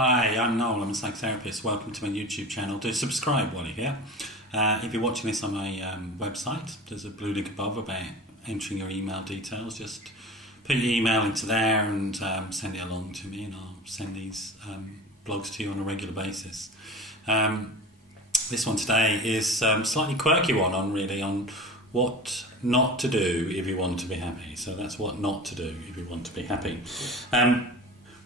Hi, I'm Noel, I'm a psychotherapist. Welcome to my YouTube channel. Do subscribe while you're here. If you're watching this on my website, there's a blue link above about entering your email details. Just put your email into there and send it along to me, and I'll send these blogs to you on a regular basis. This one today is a slightly quirky one on what not to do if you want to be happy. So that's what not to do if you want to be happy.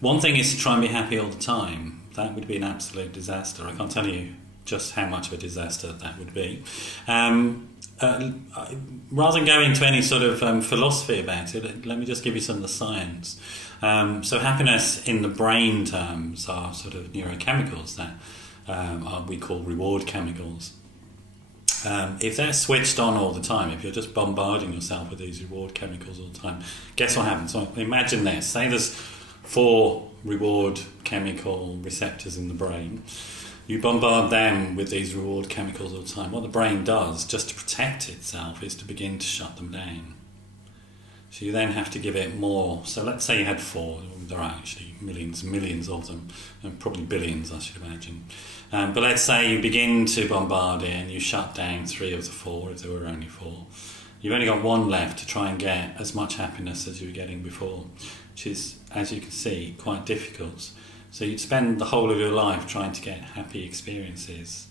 One thing is to try and be happy all the time. That would be an absolute disaster. I can't tell you just how much of a disaster that would be. Rather than go into any sort of philosophy about it, let me just give you some of the science. So happiness in the brain terms are sort of neurochemicals that we call reward chemicals. If they're switched on all the time, if you're just bombarding yourself with these reward chemicals all the time, guess what happens? So imagine this. Say there's 4 reward chemical receptors in the brain. You bombard them with these reward chemicals all the time. What the brain does, just to protect itself, is to begin to shut them down. So you then have to give it more. So let's say you had 4. There are actually millions and millions of them, and probably billions, I should imagine. But let's say you begin to bombard it and you shut down 3 of the 4, if there were only 4. You've only got 1 left to try and get as much happiness as you were getting before, which is, as you can see, quite difficult. So you'd spend the whole of your life trying to get happy experiences,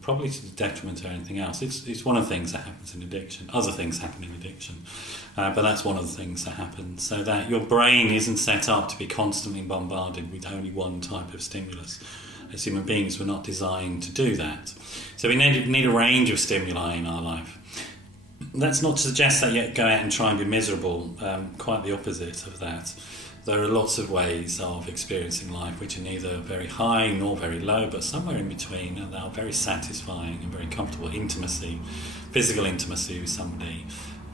probably to the detriment of anything else. It's one of the things that happens in addiction. Other things happen in addiction, but that's one of the things that happens. So that your brain isn't set up to be constantly bombarded with only one type of stimulus. As human beings, we're not designed to do that. So we need a range of stimuli in our life. That's not to suggest that you go out and try and be miserable, quite the opposite of that. There are lots of ways of experiencing life which are neither very high nor very low, but somewhere in between, and they are very satisfying and very comfortable. Intimacy, physical intimacy with somebody,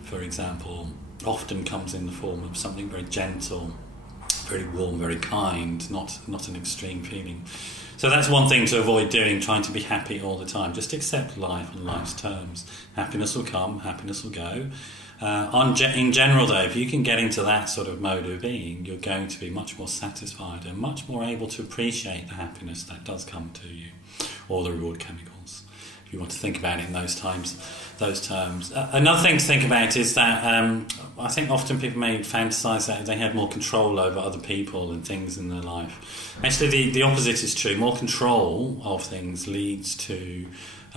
for example, often comes in the form of something very gentle, very warm, very kind, not an extreme feeling. So that's one thing to avoid doing, trying to be happy all the time. Just accept life on life's terms. Happiness will come, happiness will go. In general, though, if you can get into that sort of mode of being, you're going to be much more satisfied and much more able to appreciate the happiness that does come to you, or the reward chemicals, if you want to think about it in those terms. Another thing to think about is that I think often people may fantasize that they had more control over other people and things in their life. Actually, the opposite is true. More control of things leads to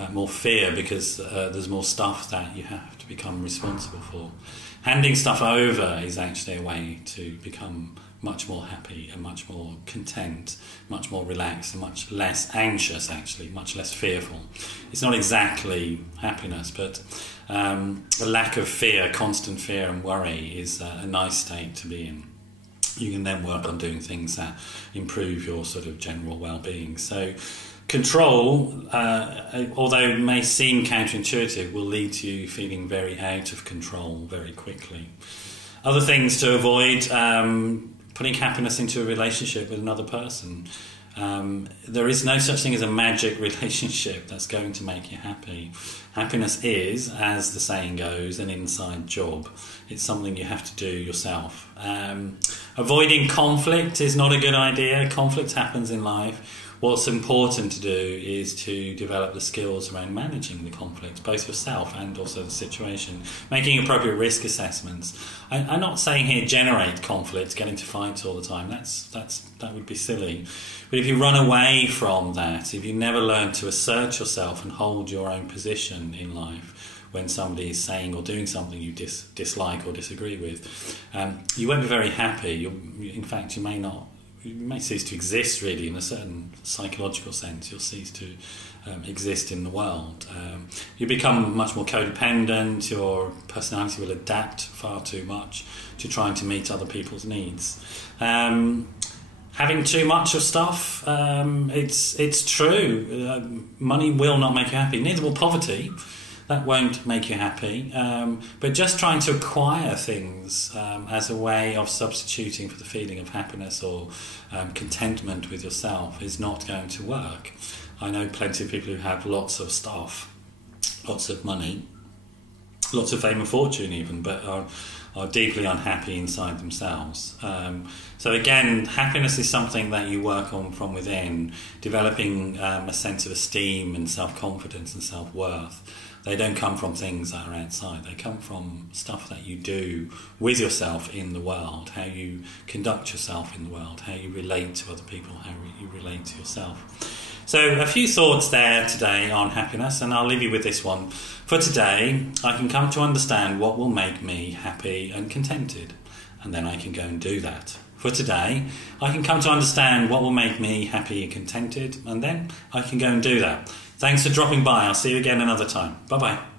more fear, because there's more stuff that you have to become responsible for. Handing stuff over is actually a way to become much more happy and much more content, much more relaxed and much less anxious, actually, much less fearful. It's not exactly happiness, but the lack of fear, constant fear and worry is a nice state to be in. You can then work on doing things that improve your sort of general well-being. So control, although it may seem counterintuitive, will lead to you feeling very out of control very quickly. Other things to avoid, putting happiness into a relationship with another person. There is no such thing as a magic relationship that's going to make you happy. Happiness is, as the saying goes, an inside job. It's something you have to do yourself. Avoiding conflict is not a good idea. Conflict happens in life. What's important to do is to develop the skills around managing the conflict, both yourself and also the situation, making appropriate risk assessments. I'm not saying here generate conflict, get into fights all the time. That would be silly. But if you run away from that, if you never learn to assert yourself and hold your own position in life when somebody is saying or doing something you dislike or disagree with, you won't be very happy. In fact, you may cease to exist, really, in a certain psychological sense. You'll cease to exist in the world. You become much more codependent. Your personality will adapt far too much to trying to meet other people's needs. Having too much of stuff, it's true. Money will not make you happy. Neither will poverty. That won't make you happy, but just trying to acquire things as a way of substituting for the feeling of happiness or contentment with yourself is not going to work. I know plenty of people who have lots of stuff, lots of money, lots of fame and fortune even, but are are deeply unhappy inside themselves. So again, happiness is something that you work on from within, developing a sense of esteem and self-confidence and self-worth. They don't come from things that are outside. They come from stuff that you do with yourself in the world, how you conduct yourself in the world, how you relate to other people, how you relate to yourself. So a few thoughts there today on happiness, and I'll leave you with this one. For today, I can come to understand what will make me happy and contented, and then I can go and do that. For today, I can come to understand what will make me happy and contented, and then I can go and do that. Thanks for dropping by. I'll see you again another time. Bye-bye.